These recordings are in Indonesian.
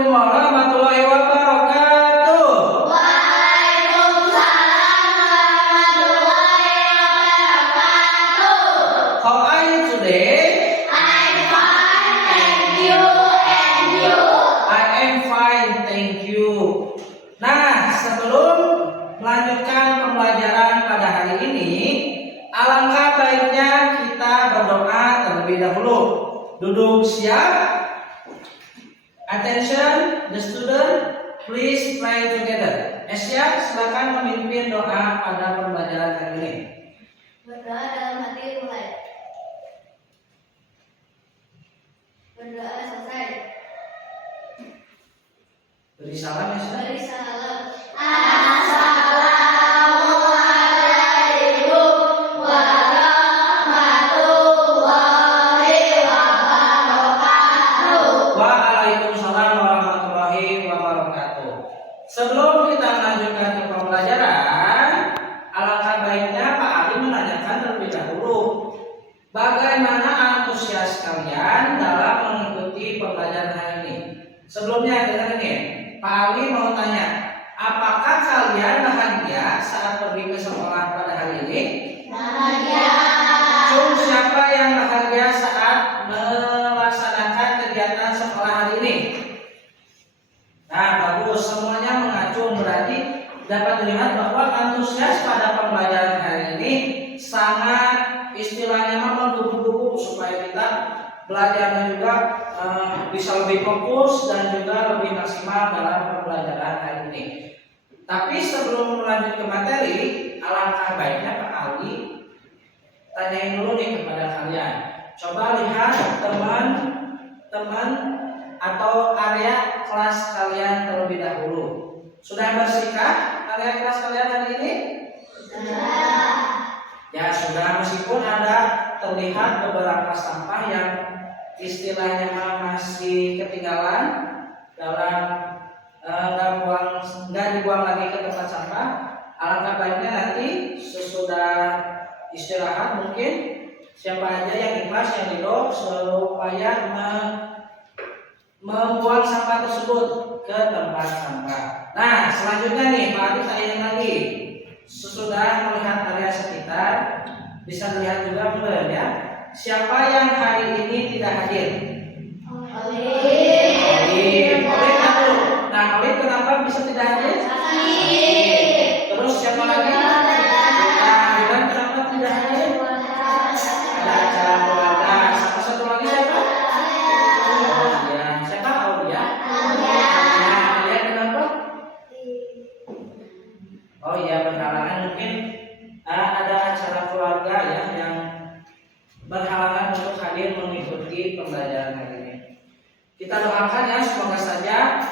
Assalamualaikum warahmatullahi wabarakatuh. Waalaikumsalam warahmatullahi wabarakatuh. How are you today? I'm fine, thank you. And you? I am fine, thank you. Nah, sebelum melanjutkan pembelajaran pada hari ini, alangkah baiknya kita berdoa terlebih dahulu. Duduk siap. Attention, the student, please pray together. Siap, silakan memimpin doa pada pembelajaran hari ini. Berdoa dalam hati mulai. Berdoa selesai. Beri salam ya, Ustaz. Beri salam. Assalamualaikum warahmatullahi wabarakatuh. Waalaikumsalam warahmatullahi wabarakatuh. Sebelum kita melanjutkan ke pembelajaran, alangkah baiknya Pak Ali menanyakan terlebih dahulu, bagaimana antusias kalian dalam mengikuti pembelajaran hari ini? Sebelumnya dengar ini, Pak Ali mau tanya, apakah kalian bahagia saat pergi ke sekolah pada hari ini? Bahagia. Siapa yang bahagia saat melaksanakan kegiatan sekolah hari ini? Nah, bagus, semuanya mengacung, berarti dapat dilihat bahwa antusias pada pembelajaran hari ini sangat istilahnya menggebu-gebu supaya kita belajarnya juga bisa lebih fokus dan juga lebih maksimal dalam pembelajaran hari ini. Tapi sebelum lanjut ke materi, alangkah baiknya Pak Ali tanyain dulu nih kepada kalian. Coba lihat teman-teman atau area kelas kalian terlebih dahulu. Sudah bersihkah area kelas kalian hari ini? Sudah. Ya sudah, meskipun ada terlihat beberapa sampah yang istilahnya masih ketinggalan dalam nggak dibuang lagi ke tempat sampah. Alangkah baiknya nanti sesudah istirahat mungkin siapa aja yang ikhlas yang ridho supaya membuang sampah tersebut ke tempat sampah. Nah, selanjutnya nih Pak Ali tanyain lagi. Sesudah melihat area sekitar, bisa dilihat juga belum ya? Siapa yang hari ini tidak hadir? Oleh dulu. Nah, Oleh kenapa bisa tidak hadir? Terus siapa lagi? Dan kenapa tidak hadir? Ada acara keluarga. Satu lagi siapa? Ya, siapa? Aulia. Nah, dia kenapa? Oh iya, berhalangan mungkin ada acara keluarga ya yang berhalangan untuk hadir mengikuti pembelajaran hari ini. Kita doakan ya, semoga saja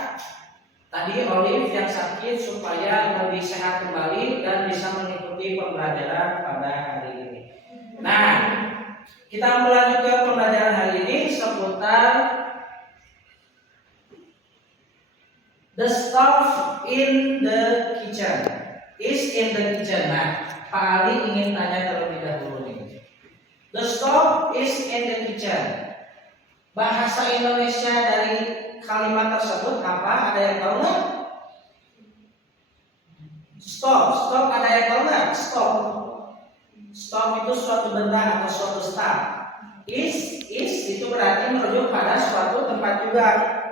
tadi Olive yang sakit supaya lebih sehat kembali dan bisa mengikuti pembelajaran pada hari ini. Nah, kita melanjut ke pembelajaran hari ini seputar the stuff in the kitchen. Is in the kitchen. Nah, Pak Ali ingin tanya terlebih dahulu nih. The stove is in the kitchen. Bahasa Indonesia dari kalimat tersebut apa? Ada yang tahu nggak? Stove ada yang tahu nggak? Stove itu suatu benda atau suatu staf. Is itu berarti merujuk pada suatu tempat juga.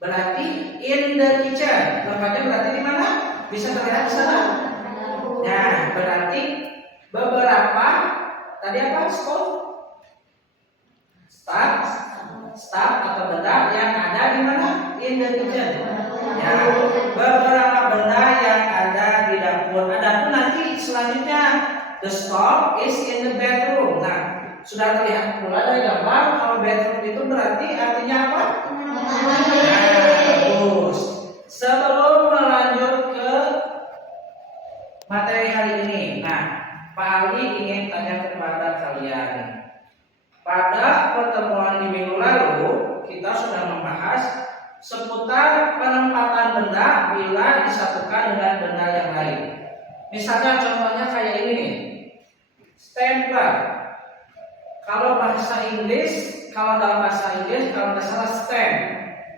Berarti in the kitchen. Tempatnya berarti di mana? Bisa terlihat di sana. Nah, berarti beberapa tadi apa? Staf atau benda yang ada di mana? In the kitchen. Ya, beberapa benda yang ada di dapur. Adapun nanti selanjutnya the stove is in the bedroom. Nah, sudah terlihat pula dari gambar kalau bedroom itu berarti artinya apa? Bagus. Sebelum melanjut ke materi hari ini, nah, Pak Ali ingin tanya kepada kalian. Pada pertemuan di minggu lalu, kita sudah membahas seputar penempatan benda bila disatukan dengan benda yang lain. Misalnya contohnya kayak ini nih, stapler. Kalau dalam bahasa Inggris, kalau nggak salah stamp.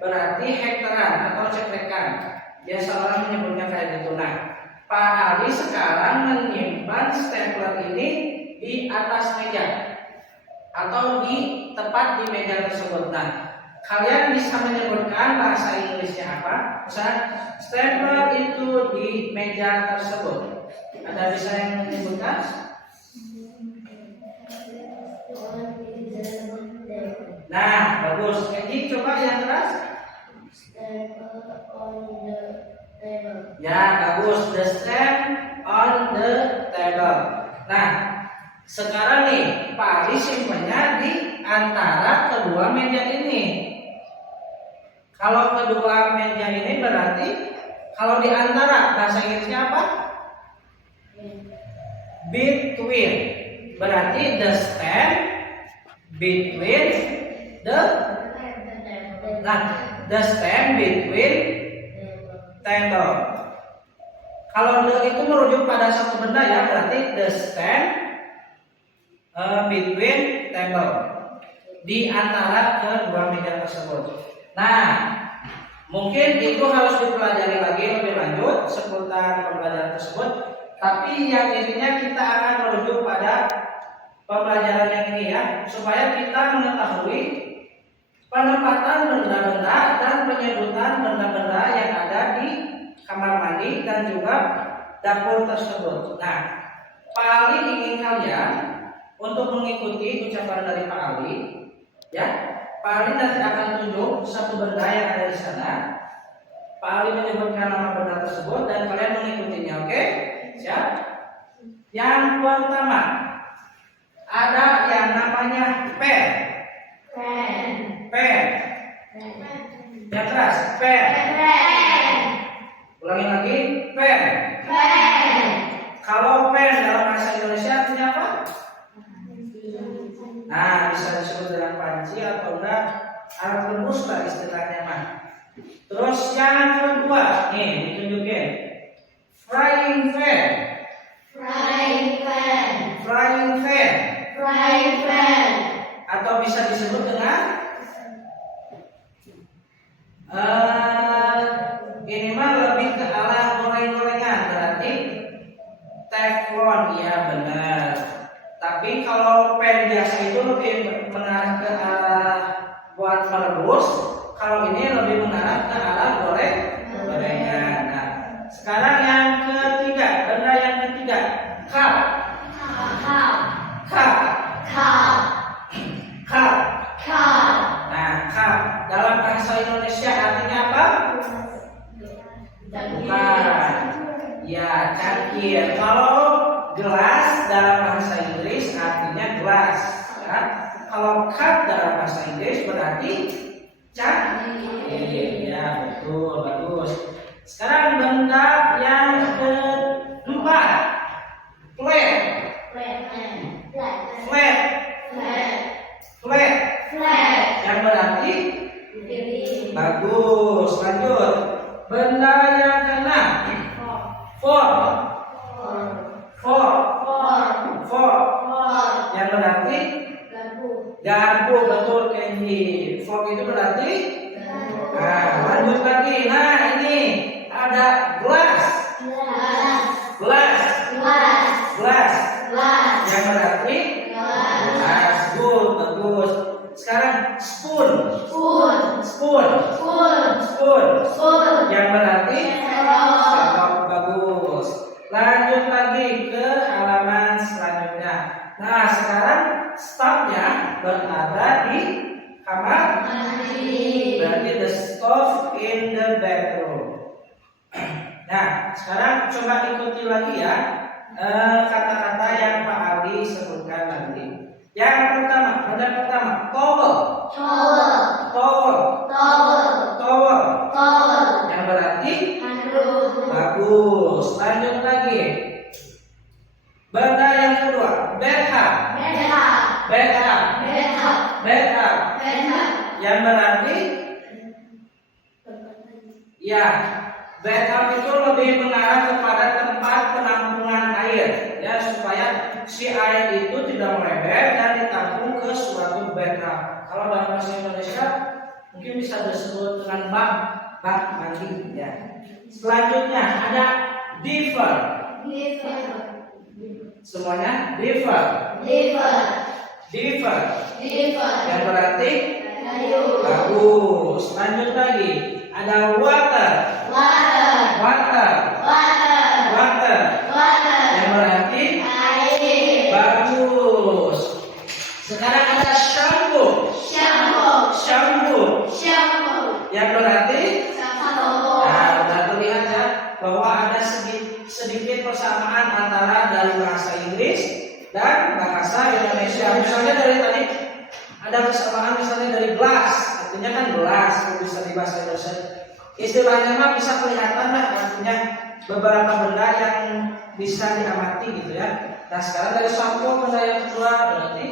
berarti hektaran atau cekrekan. Biasa orang menyebutnya kayak gitu. Nah, Pak Ali sekarang menyimpan stapler ini di atas meja atau di tepat di meja tersebut. Nah, kalian bisa menyebutkan bahasa Inggrisnya apa? Misalnya stapler itu di meja tersebut. Ada bisa yang menyebutkan? Nah, bagus. Jadi coba yang keras. Ya, bagus. The stamp on the table. Nah, sekarang nih Pak Ali simpannya di antara kedua meja ini. Kalau kedua meja ini berarti kalau di antara bahasa Inggrisnya apa? Between. Berarti the stand between the stand between table. Kalau the itu merujuk pada satu benda ya, berarti the stand between table, di antara kedua meja tersebut. Nah, mungkin itu harus dipelajari lagi lebih lanjut seputar pembelajaran tersebut. Tapi yang intinya kita akan merujuk pada pembelajaran yang ini ya, supaya kita mengetahui penempatan benda-benda dan penyebutan benda-benda yang ada di kamar mandi dan juga dapur tersebut. Nah, Pak Ali ingin kalian untuk mengikuti ucapan dari Pak Ali, ya. Pak Ali nanti akan tunjuk satu benda yang ada di sana. Pak Ali menyebutkan nama benda tersebut dan kalian mengikutinya, oke? Siap? Yang pertama ada yang namanya pen. Pen. Yang keras, pen. Ulangi lagi, pen. Kalau pen dalam bahasa Indonesia artinya apa? Nah, bisa disebut dengan panci atau enggak alat rebus lah istilahnya mah. Terus yang kedua, nih ditunjukin, frying pan. Atau bisa disebut dengan ini mah lebih ke arah goreng-gorengan, berarti teflon, ya benar. Tapi kalau pan biasa itu lebih mengarah ke arah buat merebus, kalau ini lebih mengarah ke arah gorengan. Nah, sekarang yang ketiga, benda yang ketiga, cup. Nah, cup dalam bahasa Indonesia artinya apa? Bukan. Ya, cangkir. Kalau gelas dalam bahasa Inggris artinya gelas. Ya. Kalau cup dalam bahasa Inggris berarti cangkir. Ya, betul, bagus. Sekarang benda yang keempat, plate. Yang berarti bagus. Lanjut. Benda yang keenam, fork. Yang berarti garpu. Betul, Kenji. Fork itu berarti nah, lanjut lagi. Nah, ini ada glass. Yang berarti gelas. Good, bagus. Sekarang spoon. Yang berarti sendok. Bagus. Lanjut lagi ke halaman selanjutnya. Nah, sekarang stopnya berada di kamar mandi. Berarti the stove in the bedroom. Nah, sekarang coba ikuti lagi ya kata-kata yang Pak Ali sebutkan tadi. Yang pertama, benda pertama, towel. Yang berarti bagus. Lanjut lagi. Benda yang kedua, bathtub. Yang berarti ya, bathtub itu lebih mengarah kepada tempat penampungan air, ya, supaya si air itu tidak melebar dan ditampung ke suatu bathtub. Kalau dalam bahasa Indonesia Mungkin bisa disebut dengan bak mandi ya. Selanjutnya ada differ. Semuanya differ. Yang berarti bagus. Lanjut lagi. Ada water. Yang berarti bagus. Sekarang ada shampoo. Yang berarti udah terlihat ya bahwa ada sedikit persamaan antara dari bahasa Inggris dan bahasa Indonesia. Misalnya dari tadi ada kesamaan misalnya dari glass, artinya kan gelas bisa di bahasa Indonesia. Istilahnya mah bisa kelihatan lah artinya beberapa benda yang bisa diamati gitu ya. Nah sekarang dari shampoo benda yang kedua berarti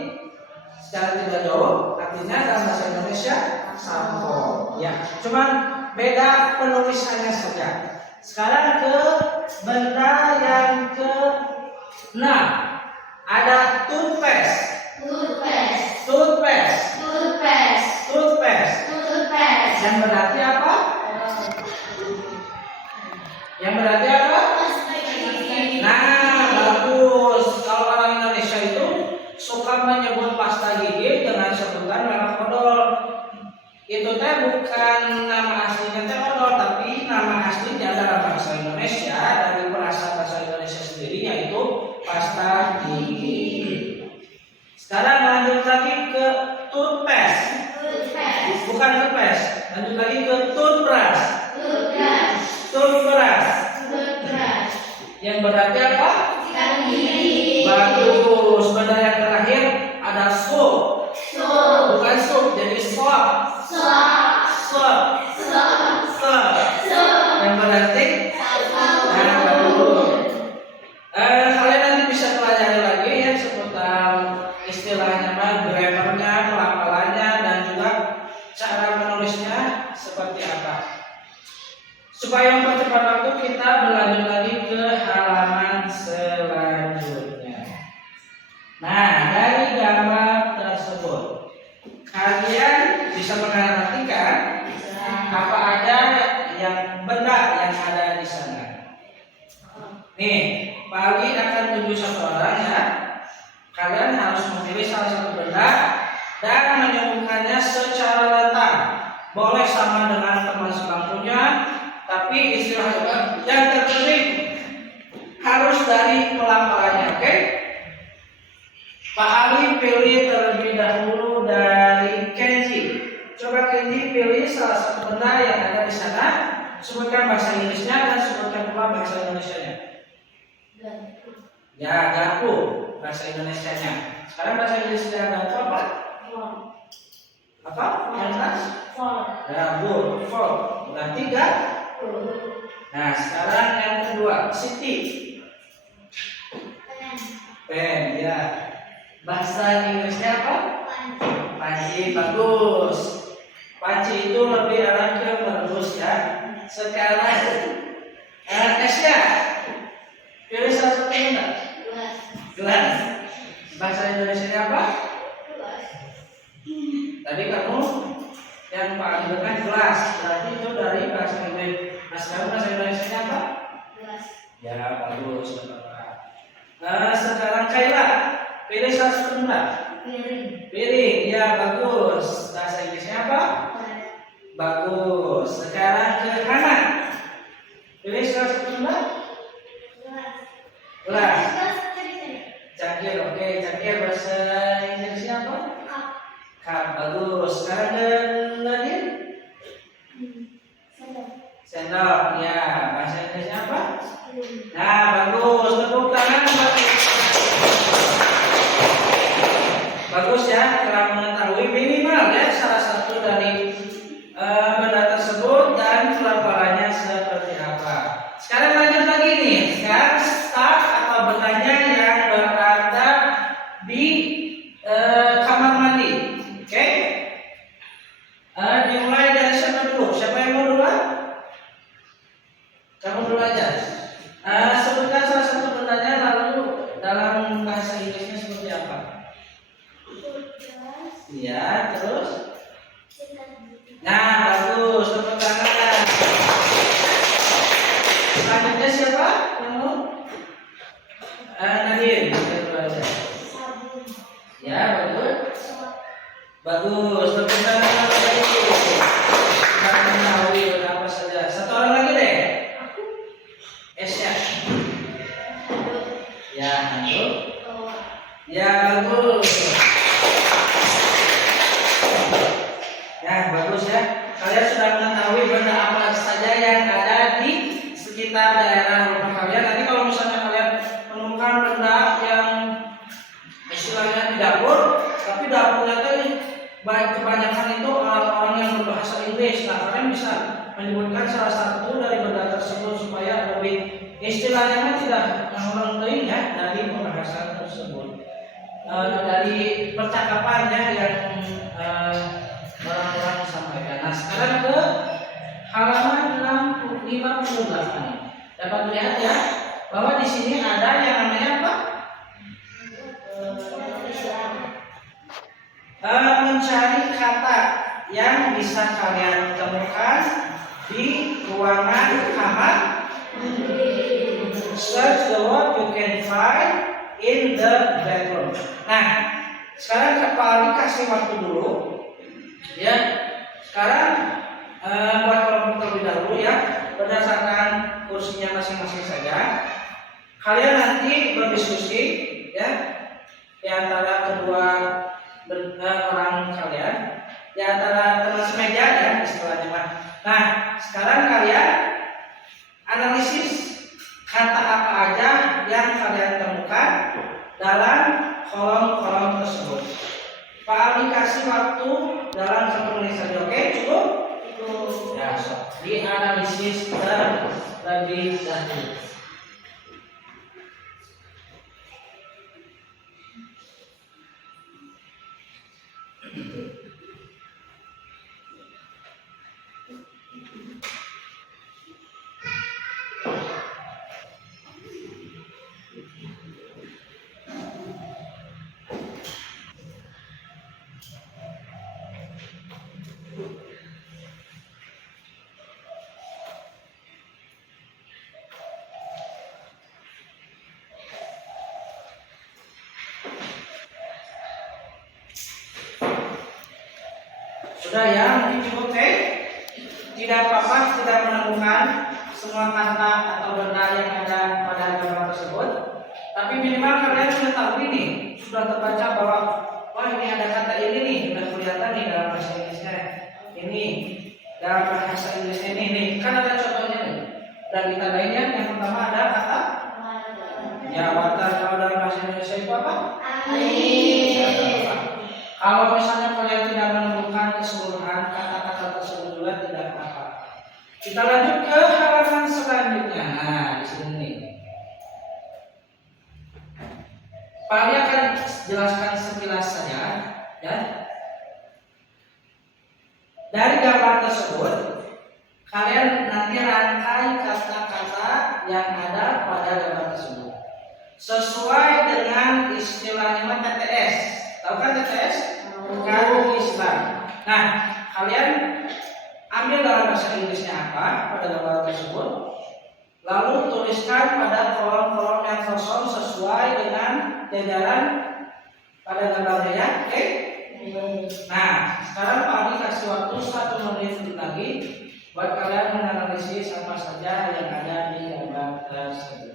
secara tidak jauh artinya dalam bahasa Indonesia shampoo ya. Cuman beda penulisannya saja. Sekarang ke benda yang ke-6 ada toothpaste. Yang berarti apa? Nah, bagus. Kalau orang Indonesia itu suka menyebut pasta gigi dengan sebutan merek odol. Itu teh bukan nama aslinya teh odol, tapi nama aslinya dalam bahasa Indonesia dari perasa bahasa Indonesia sendiri yaitu pasta gigi. Sekarang lanjut lagi ke toothpaste. Bukan ke paste. Lanjut lagi ke toothbrush. Yang berarti apa? Bagus. Benda yang terakhir ada soap. Bukan soup, jadi soap. Yang berarti bagus. Kalian nanti bisa pelajari lagi ya seputar istilahnya, grammarnya, pelafalannya, dan juga cara menulisnya seperti apa. Supaya mempercepat waktu, kita berlanjut lagi ke halaman selanjutnya. Nah, dari gambar tersebut kalian bisa memperhatikan apa aja yang benda yang ada di sana. Nih, Pak Ali akan tunjuk satu orang ya. Kalian harus memilih salah satu benda dan menyebutkannya secara lantang. Boleh sama dengan teman sebangkunya, tapi istilahnya yang terpenting harus dari pelafalannya, oke? Pak Ali pilih terlebih dahulu dari Kenji. Coba Kenji pilih salah satu benda yang ada di sana. Sebutkan bahasa Inggrisnya dan sebutkan pula bahasa Indonesianya. Ya, garpu bahasa Indonesianya. Sekarang bahasa Inggrisnya garpu apa? Apa? Yang atas? Ya, fork. Berarti garpu. Nah, sekarang yang kedua, Siti. Pen, ya. Bahasa Inggrisnya apa? Panci, bagus. Panci itu lebih arah ke merebus ya. Sekarang Kesya, pilih salah satu benda. Gelas. Bahasa Indonesia apa? Tadi kamu yang paling dekat gelas. Berarti itu dari bahasa Inggris. Nah sekarang bahasa Indonesia apa? Ya bagus. Sekarang Kaila, pilih salah satu benda. Piring, ya bagus. Bahasa Inggrisnya apa? Bagus. Sekarang ke Hana. Pilih salah satu benda. Gelas. Cangkir, oke. Cangkir bahasa Inggrisnya apa? Cup, bagus. Sekarang ke Nadir. Sendok, ya. Bahasa Inggrisnya apa? Nah, bagus. Tepuk tangan. Bagus ya, telah mengetahui minimal ya salah satu dari benda tersebut dan pelafalannya seperti apa. Sekarang lanjut lagi nih. Sekarang start atau bendanya yang berada di kamar mandi. Oke? Dimulai dari siapa dulu? Siapa yang mau duluan? Kamu dulu aja. Sebutkan salah satu bendanya lalu sudah mengetahui benda apa saja yang ada di sekitar daerah rumah kalian. Nanti kalau misalnya kalian menemukan benda yang istilahnya di dapur, tapi dapurnya tuh kebanyakan itu orang-orang yang berbahasa Inggris. Nah, kalian bisa menyebutkan salah satu dari benda tersebut supaya lebih istilahnya tidak orang lain ya dari pembahasan tersebut, dari percakapannya yang orang-orang sampaikan. Nah, sekarang ke halaman 58. Dapat melihat ya bahwa di sini ada yang namanya apa? Mencari kata yang bisa kalian temukan di ruangan kamar. Search the word you can find in the bedroom. Nah, sekarang Pak Ali kasih waktu dulu, ya. Sekarang buat kelompok terlebih dahulu ya, berdasarkan kursinya masing-masing saja. Kalian nanti berdiskusi, ya, di antara kedua orang kalian, di antara teman semeja ya istilahnya Pak. Nah, sekarang kalian analisis kata apa aja yang kalian temukan dalam kolom-kolom tersebut. Pak Ali kasih waktu dalam 1 menit saja, oke? Cukup? Ya, so. Dianalisis terlebih dahulu. Sudah ya, mungkin cukup tidak apa-apa tidak menemukan semua kata atau benda yang ada pada gambar tersebut, tapi minimal kalian sudah tahu ini, sudah terbaca bahwa wah ini ada kata ini nih, sudah kelihatan nih dalam bahasa Inggrisnya, ini dalam bahasa Inggrisnya ini kan ada contohnya nih, dan ditandainya yang pertama ada kata ya water. Kalau dalam bahasa Indonesia itu apa? Kalau misalnya kalian tidak menemukan keseluruhan kata-kata tersebut juga tidak apa-apa. Kita lanjut ke halaman selanjutnya. Nah, di sini nih. Pak Ali akan jelaskan sekilas saja, ya. Dari gambar tersebut, kalian nanti rangkai kata-kata yang ada pada gambar tersebut sesuai dengan istilahnya TTS. Tahu kan TTS? Bukan Islam. Nah, kalian ambil dalam bahasa Inggrisnya apa pada gambar tersebut, lalu tuliskan pada kolom-kolom yang kosong sesuai dengan jajaran pada gambarnya ya, oke? Nah, sekarang Pak Ali kasih waktu 1 menit lagi buat kalian menganalisis apa saja yang ada di gambar tersebut.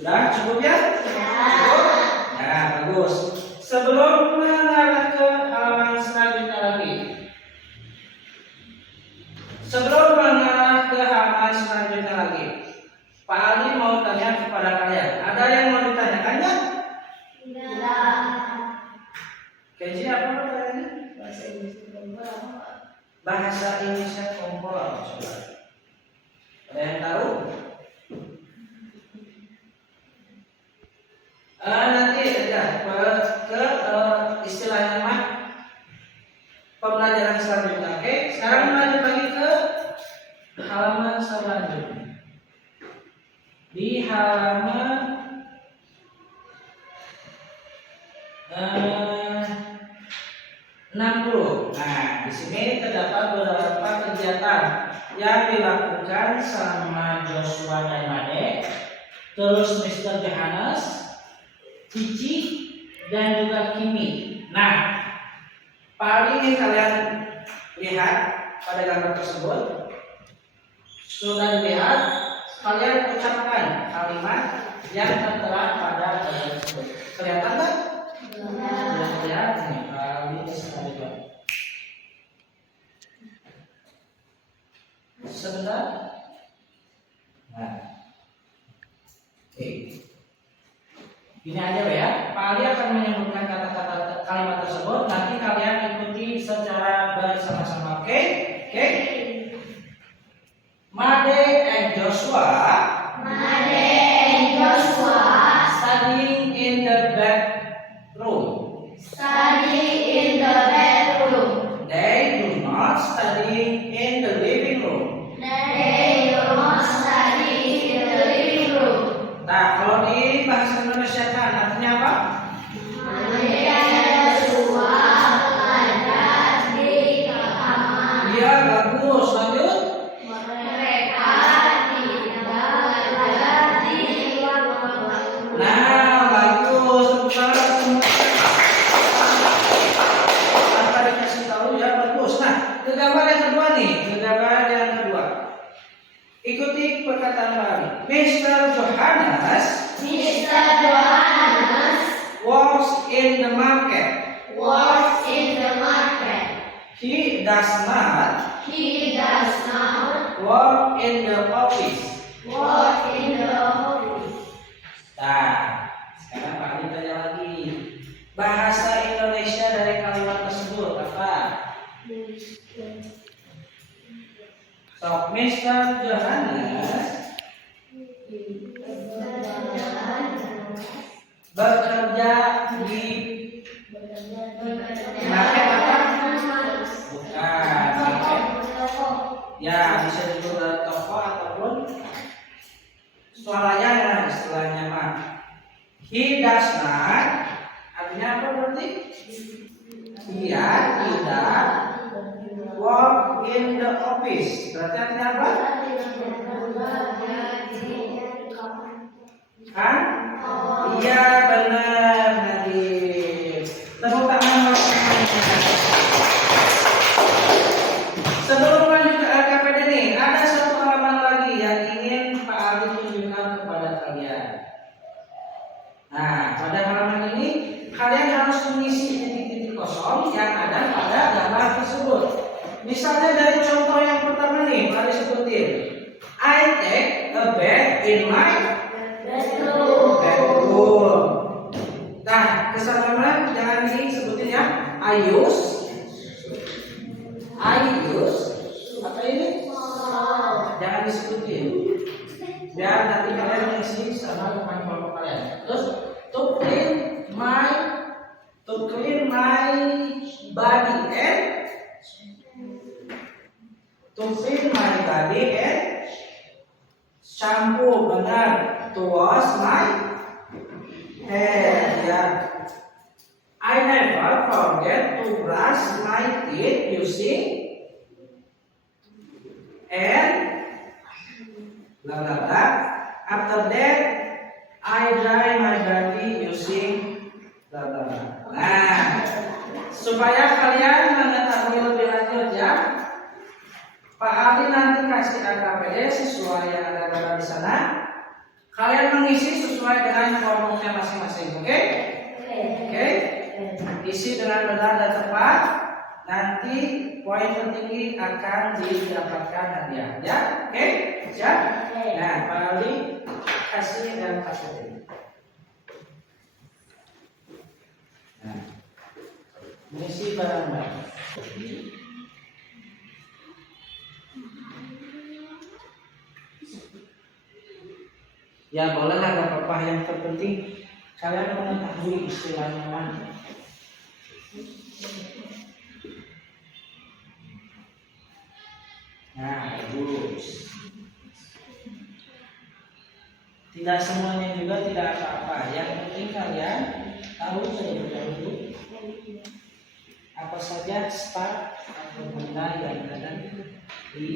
Sudah cukup ya? Cukup? Ya, bagus. Sebelum mengarah ke halaman selanjutnya lagi, Pak Ali mau tanya kepada kalian. Ada yang mau ditanyakannya? Tidak. Kenji apa pertanyaannya? Bahasa Inggris kompor apa? Bahasa Indonesia kompor. Ada yang tahu? Nanti ya ke istilahnya mah pembelajaran selanjutnya. Oke, sekarang lanjut lagi ke halaman selanjutnya. Di halaman 60. Nah, di sini terdapat beberapa kegiatan yang dilakukan sama Joshua dan Made, terus Mr. Johannes, Cici, dan juga Kimi. Nah, paling yang kalian lihat pada gambar tersebut, sudah dilihat, kalian ucapkan kalimat yang tertera pada gambar tersebut. Kelihatan nggak? Lihat nih, kalian sekali dua. Sebentar. Nah, oke. Ini aja ya. Pak Ali akan menyebutkan kata-kata kalimat tersebut. Nanti kalian ikuti secara bersama-sama. Oke? Oke? Made and Joshua studying in the bedroom. They do not study in the living room. Nah, kalau di bahasa Indonesia kan artinya apa? Iya, bagus. Lanjut. Nah, bagus. Tanpa dikasih tahu ya, bagus. Nah, ke gambar yang kedua nih. Ke gambar yang kedua. Ikuti perkataan baru. Mr. Johannes works in the market. He does not work in the office. Nah, sekarang Pak Ali tanya lagi. Bahasa Indonesia dari kalimat tersebut apa? So, Mr. Johannes bekerja di market apa? Bukan. Ya, bisa disebut toko ataupun swalayan lah istilahnya mah. He does not, artinya apa berarti? Dia tidak work in the office. Berarti artinya apa? Kan? Iya benar Nadif. Tepuk tangan buat teman-teman. Sebelum lanjut ke LKPD nih, ada satu halaman lagi yang ingin Pak Ali tunjukkan kepada kalian. Nah, pada halaman ini kalian harus mengisi titik-titik kosong yang ada pada gambar tersebut. Misalnya dari contoh yang pertama nih, mari sebutin. I take a bath in my bedroom. Nah, kesamaan jangan disebutin ya. I use apa ini? Jangan disebutin. Biar nanti kalian mengisi sama teman kelompok kalian. Terus to clean my body and shampoo, benar. To wash my hair, ya. I never forget to brush my teeth using and blah blah blah. After that, I dry my body using blah blah blah. Nah, supaya kalian mengetahui lebih lanjut ya, Pak Ali nanti kasih LKPD sesuai yang ada gambar di sana. Kalian mengisi sesuai dengan kelompoknya masing-masing, oke? Oke? Isi dengan benar dan tepat. Nanti poin tertinggi akan didapatkan hadiah, ya? Oke? Siap? Nah, Pak Ali kasih LKPD. Nah, mengisi barang-barang. Ya bolehlah, gak apa-apa. Yang terpenting kalian mengetahui istilahnya mana. Nah, bagus. Tidak semuanya juga tidak apa-apa. Yang penting kalian tahu terlebih dahulu apa saja start atau benda yang ada di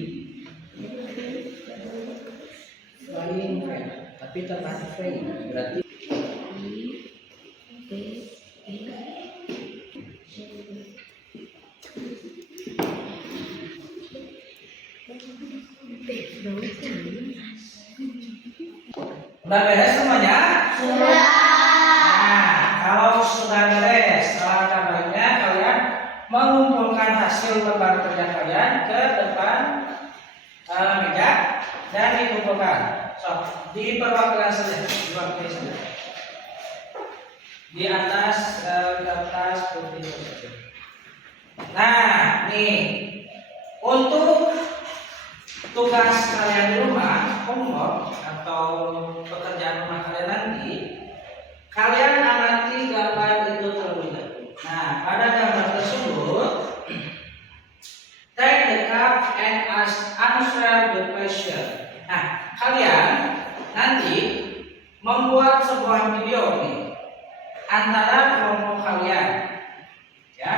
Flying fan, tapi terbalik fan berarti udah beres semuanya? Sudah. Nah, kalau sudah beres, alangkah baiknya kalian mengumpulkan hasil lembar kerja kalian ke depan meja dan dikumpulkan. So, di perwakilan saja, diwakili saja. Di atas kertas putih tersebut. Nah, nih untuk tugas kalian di rumah, homework atau pekerjaan rumah kalian nanti, kalian amati gambar itu terlebih dahulu. Nah, pada gambar tersebut, take the cup and answer the question. Nah, kalian nanti membuat sebuah video nih antara kelompok kalian, ya.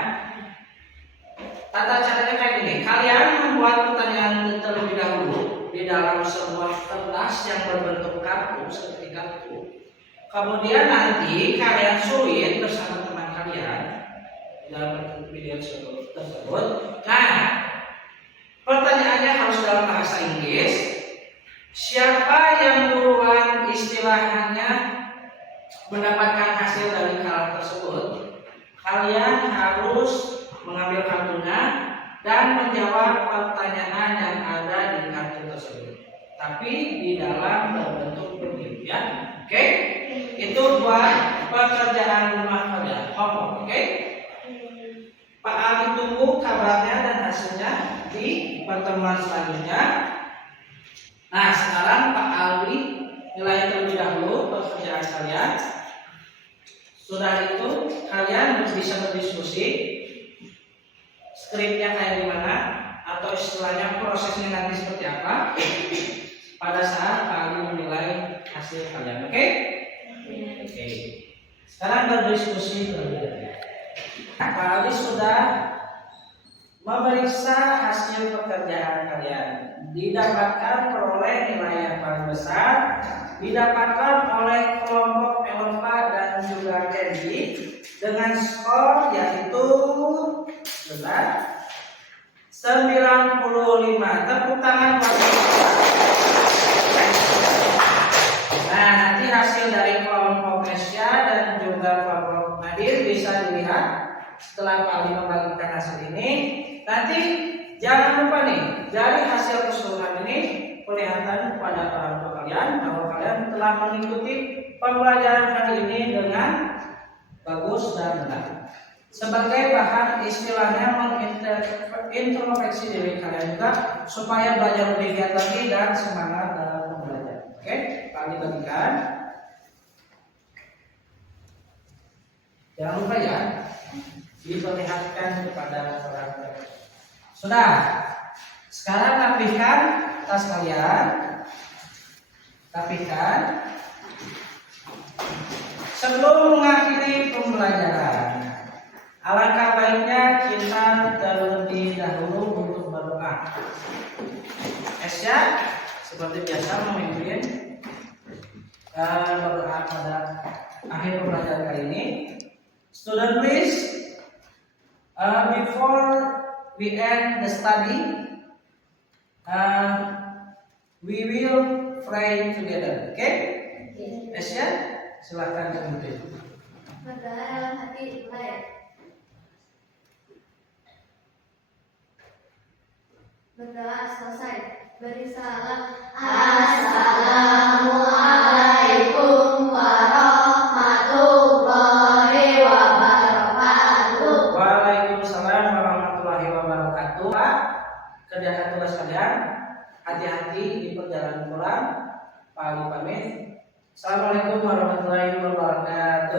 Tata caranya kayak gini, kalian membuat pertanyaan terlebih dahulu di dalam sebuah kertas yang berbentuk kartu seperti kartu. Kemudian nanti kalian sulit bersama teman kalian dalam video tersebut. Nah, pertanyaannya harus dalam bahasa Inggris. Siapa yang duluan istilahnya mendapatkan hasil dari kartu tersebut, kalian harus mengambil kartunya dan menjawab pertanyaan yang ada di kartu tersebut, tapi di dalam berbentuk video, ya. Oke? Itu buat pekerjaan rumah kalian, homework, oke? Pak Ali tunggu kabarnya dan hasilnya di pertemuan selanjutnya. Nah, sekarang Pak Ali nilai terlebih dahulu pekerjaan kalian. Sudah itu kalian bisa berdiskusi skripnya kayak gimana atau istilahnya prosesnya nanti seperti apa pada saat Pak Ali menilai hasil kalian, oke? Oke. Sekarang berdiskusi terlebih dahulu. Nah, Pak Ali sudah memeriksa hasil pekerjaan kalian. Didapatkan peroleh nilai yang paling besar didapatkan oleh kelompok Elva dan juga Candy dengan skor yaitu 95. Tepuk tangan buat mereka. Nah, nanti hasil dari kelompok Nesya dan juga kelompok Nadir bisa dilihat setelah Pak Ali membagikan hasil ini. Nanti jangan lupa nih, dari hasil keseluruhan ini kelihatan kepada orang tua kalian bahwa kalian telah mengikuti pembelajaran hari ini dengan bagus dan benar. Sebagai bahan istilahnya mengintrospeksi diri kalian juga supaya belajar lebih giat lagi dan semangat dalam pembelajaran. Oke, Pak Ali bagikan. Jangan lupa ya, diperlihatkan kepada orang tua. Sudah. Sekarang rapihkan tas kalian. Rapihkan. Sebelum mengakhiri pembelajaran, alangkah baiknya kita terlebih dahulu untuk berdoa. Esya seperti biasa memimpin berdoa pada akhir pembelajaran kali ini. Student please, before we end the study, we will pray together. Okay? Esya, silakan memimpin. Berdoa dalam hati mulai. Berdoa selesai. Beri salam. Assalamualaikum warahmatullahi wabarakatuh. Waalaikumsalam warahmatullahi wabarakatuh. Pak, kerjakan tugas kalian. Hati-hati di perjalanan pulang. Pak Ali pamit. Assalamualaikum warahmatullahi wabarakatuh.